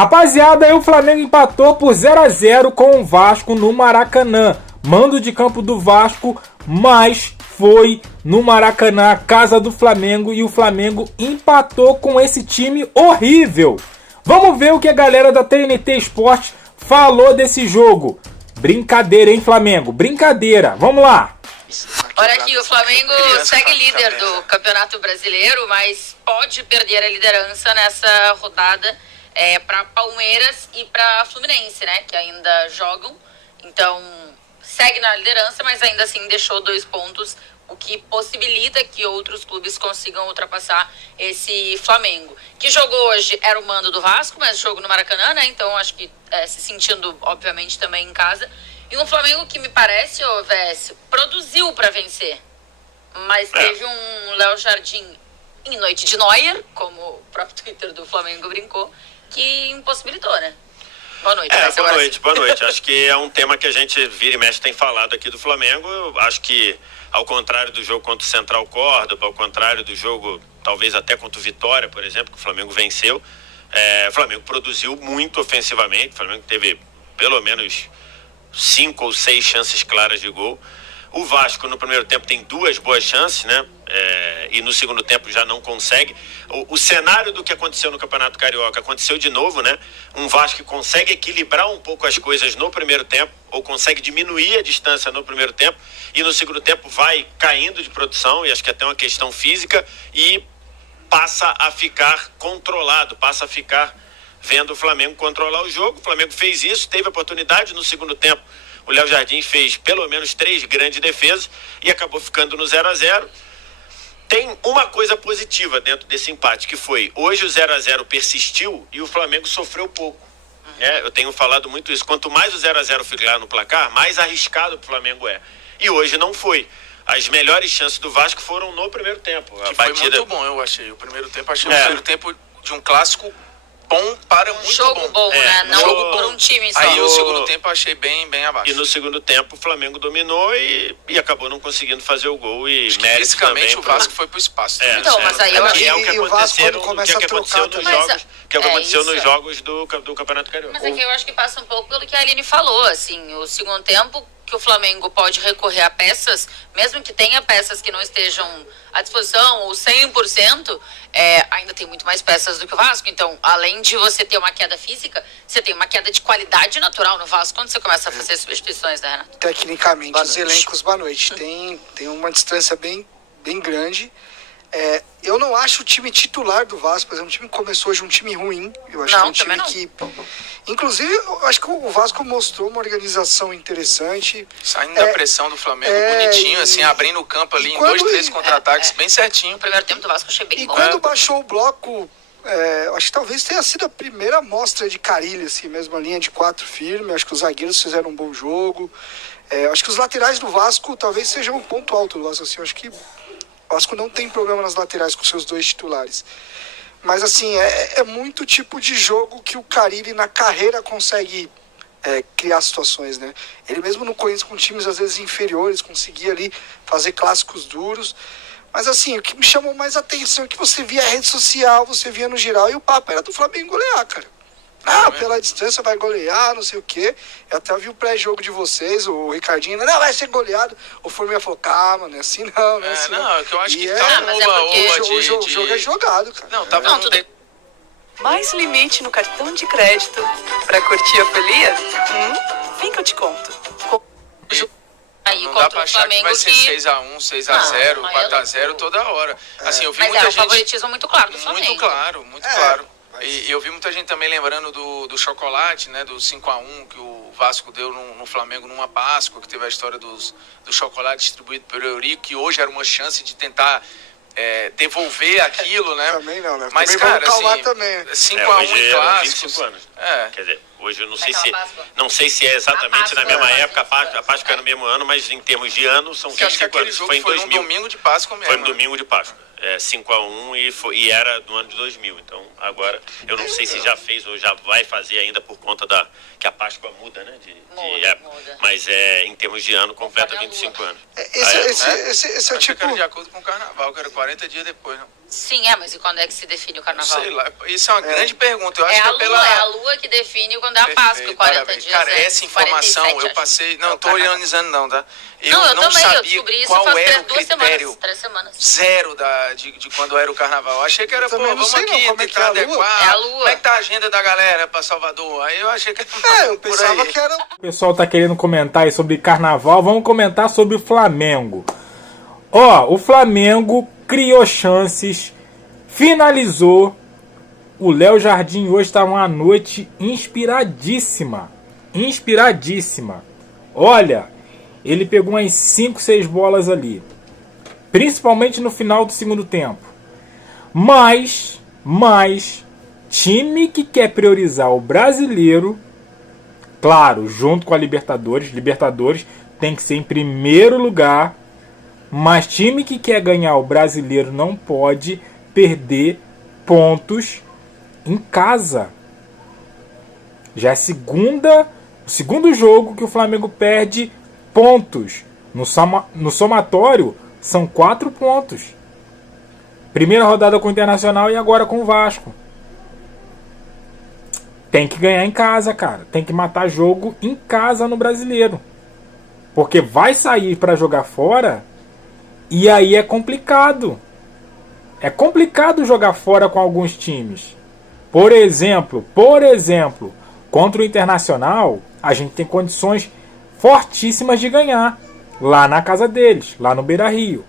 Rapaziada, aí o Flamengo empatou por 0-0 com o Vasco no Maracanã. Mando de campo do Vasco, mas foi no Maracanã, a casa do Flamengo, e o Flamengo empatou com esse time horrível. Vamos ver o que a galera da TNT Esportes falou desse jogo. Brincadeira, hein, Flamengo? Brincadeira. Vamos lá. Olha aqui, o Flamengo segue líder do Campeonato Brasileiro, mas pode perder a liderança nessa rodada para Palmeiras e para Fluminense, né? Que ainda jogam. Então, segue na liderança, mas ainda assim deixou 2 pontos, o que possibilita que outros clubes consigam ultrapassar esse Flamengo. Que jogou hoje era o mando do Vasco, mas jogo no Maracanã, né? Então, acho que se sentindo, obviamente, também em casa. E um Flamengo que me parece, VS, produziu para vencer. Mas teve um Léo Jardim em noite de Neuer, como o próprio Twitter do Flamengo brincou, que impossibilitou, né? Boa noite. Boa noite. Acho que é um tema que a gente vira e mexe tem falado aqui do Flamengo. Eu acho que, ao contrário do jogo contra o Central Córdoba, ao contrário do jogo, talvez até contra o Vitória, por exemplo, que o Flamengo venceu, o Flamengo produziu muito ofensivamente. O Flamengo teve pelo menos 5 ou 6 chances claras de gol. O Vasco no primeiro tempo tem 2 boas chances, né? E no segundo tempo já não consegue. O cenário do que aconteceu no Campeonato Carioca aconteceu de novo, né? Um Vasco que consegue equilibrar um pouco as coisas no primeiro tempo, ou consegue diminuir a distância no primeiro tempo, e no segundo tempo vai caindo de produção, e acho que até uma questão física, e passa a ficar controlado, passa a ficar vendo o Flamengo controlar o jogo. O Flamengo fez isso, teve oportunidade no segundo tempo. O Léo Jardim fez pelo menos 3 grandes defesas e acabou ficando no 0-0. Tem uma coisa positiva dentro desse empate, que foi, hoje o 0-0 persistiu e o Flamengo sofreu pouco. Eu tenho falado muito isso. Quanto mais o 0-0 ficar no placar, mais arriscado o Flamengo é. E hoje não foi. As melhores chances do Vasco foram no primeiro tempo. Que foi muito bom, eu achei. O primeiro tempo, o primeiro tempo de um clássico bom para muito jogo bom, né? Não por um time só. Aí o segundo tempo eu achei bem abaixo. E no segundo tempo o Flamengo dominou e acabou não conseguindo fazer o gol. E fisicamente o Vasco foi pro espaço. Mas aí eu acho que o Vasco quando começa a trocar que aconteceu nos jogos do Campeonato Carioca. Mas aqui eu acho que passa um pouco pelo que a Aline falou, assim, o segundo tempo que o Flamengo pode recorrer a peças, mesmo que tenha peças que não estejam à disposição, ou 100%, ainda tem muito mais peças do que o Vasco. Então, além de você ter uma queda física, você tem uma queda de qualidade natural no Vasco quando você começa a fazer substituições, né, Renato? Tecnicamente, os elencos, boa noite, tem uma distância bem grande. Eu não acho o time titular do Vasco, por exemplo, o time que começou hoje um time ruim. Eu acho que é um time que... Inclusive, eu acho que o Vasco mostrou uma organização interessante. Saindo da pressão do Flamengo, bonitinho, assim, abrindo o campo ali em 2, 3 contra-ataques, bem certinho. O primeiro tempo do Vasco eu achei bem bom. E quando baixou o bloco, acho que talvez tenha sido a primeira amostra de Carille, assim, mesmo a linha de 4 firme. Acho que os zagueiros fizeram um bom jogo. Acho que os laterais do Vasco talvez sejam um ponto alto do Vasco, assim, acho que o Vasco não tem problema nas laterais com seus 2 titulares. Mas, assim, é muito tipo de jogo que o Carille, na carreira, consegue criar situações, né? Ele mesmo no Corinthians, com times, às vezes, inferiores, conseguia ali fazer clássicos duros. Mas, assim, o que me chamou mais atenção é que você via a rede social, você via no geral, e o papo era do Flamengo golear, cara. Pela distância vai golear, não sei o quê. Eu até vi o pré-jogo de vocês, o Ricardinho, não, vai ser goleado. O Formiga falou, calma, não é assim não, assim não. É que eu acho que o jogo é jogado, cara. Não, tá tudo. Mais limite no cartão de crédito pra curtir a folia? Vem que eu te conto. Não dá pra achar que vai ser 6-1, 6-0, 4-0 toda hora. Assim, eu vi muita gente... Mas é um favoritismo muito claro do Flamengo. Muito claro. E eu vi muita gente também lembrando do chocolate, né, do 5-1 que o Vasco deu no Flamengo numa Páscoa, que teve a história do chocolate distribuído pelo Eurico, que hoje era uma chance de tentar devolver aquilo, né? Também não, né? Mas, também cara, assim, 5-1 em clássicos. 25 anos. Quer dizer, hoje eu não sei se é exatamente na mesma época, a Páscoa é no mesmo ano, mas em termos de ano são 25 anos. Foi em 2000. No domingo de Páscoa mesmo. Foi no domingo de Páscoa. 5-1 e era do ano de 2000. Então, agora, eu não sei se já fez ou já vai fazer ainda por conta que a Páscoa muda, né? De época. Muda. Mas em termos de ano, completa 25 anos. Esse é o tipo... Era de acordo com o Carnaval, que era 40 dias depois, não? Sim, mas e quando é que se define o Carnaval? Sei lá, isso é uma grande pergunta. Eu acho que é a lua lua que define quando é a Páscoa, 40 dias. Cara, essa informação 47, eu passei... Não, tô ironizando não, tá? Eu eu não também, eu sabia descobri isso qual faz era o 2 critério semanas, 3 semanas. zero de quando era o carnaval. Eu achei que era, pô, Também não vamos sei não, aqui como é que tentar é a lua? adequar. É a lua. Como é que tá a agenda da galera pra Salvador? Aí eu achei que era Eu por pensava aí. que era. O pessoal tá querendo comentar aí sobre carnaval. Vamos comentar sobre o Flamengo. Ó, o Flamengo criou chances, finalizou. O Léo Jardim hoje tá uma noite inspiradíssima. Inspiradíssima. Olha, ele pegou umas 5, 6 bolas ali. Principalmente no final do segundo tempo. Mas, time que quer priorizar o brasileiro, claro, junto com a Libertadores tem que ser em primeiro lugar, mas time que quer ganhar o brasileiro não pode perder pontos em casa. Já é o segundo jogo que o Flamengo perde pontos. No somatório, são 4 pontos. Primeira rodada com o Internacional e agora com o Vasco. Tem que ganhar em casa, cara. Tem que matar jogo em casa no brasileiro. Porque vai sair para jogar fora e aí é complicado. É complicado jogar fora com alguns times. Por exemplo, contra o Internacional, a gente tem condições fortíssimas de ganhar lá na casa deles, lá no Beira-Rio.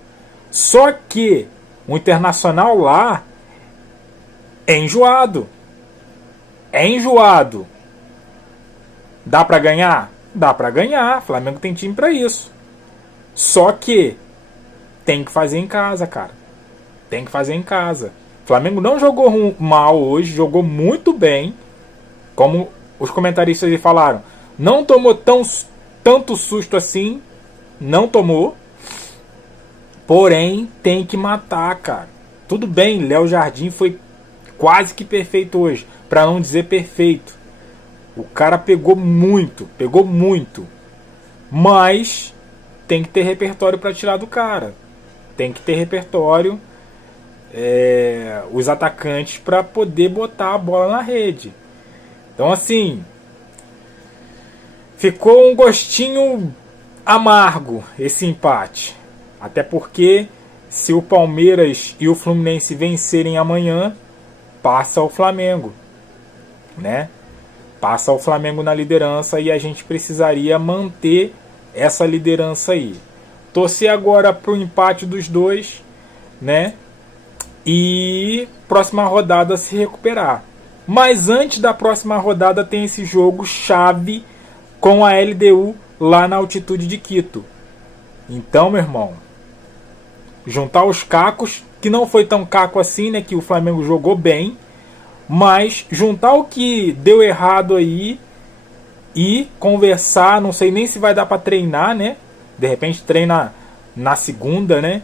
Só que o Internacional lá é enjoado. É enjoado. Dá pra ganhar? Dá pra ganhar. O Flamengo tem time pra isso. Só que tem que fazer em casa, cara. Tem que fazer em casa. O Flamengo não jogou mal hoje, jogou muito bem. Como os comentaristas aí falaram. Não tomou tanto susto assim. Não tomou. Porém, tem que matar, cara. Tudo bem, Léo Jardim foi quase que perfeito hoje. Pra não dizer perfeito. O cara pegou muito. Mas tem que ter repertório pra tirar do cara. Tem que ter repertório. Os atacantes pra poder botar a bola na rede. Então assim, ficou um gostinho amargo esse empate. Até porque se o Palmeiras e o Fluminense vencerem amanhã, passa o Flamengo, né? Passa o Flamengo na liderança e a gente precisaria manter essa liderança aí. Torcer agora pro empate dos dois, né? E próxima rodada se recuperar. Mas antes da próxima rodada tem esse jogo chave com a LDU lá na altitude de Quito. Então, meu irmão, juntar os cacos, que não foi tão caco assim, né? Que o Flamengo jogou bem. Mas juntar o que deu errado aí e conversar, não sei nem se vai dar para treinar, né? De repente treina na segunda, né?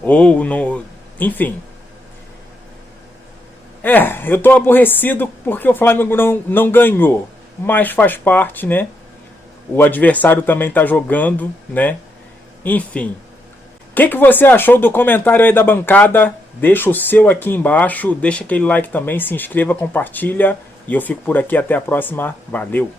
Ou no... Enfim. Eu tô aborrecido porque o Flamengo não ganhou. Mas faz parte, né? O adversário também tá jogando, né? Enfim. O que você achou do comentário aí da bancada? Deixa o seu aqui embaixo. Deixa aquele like também. Se inscreva, compartilha. E eu fico por aqui. Até a próxima. Valeu!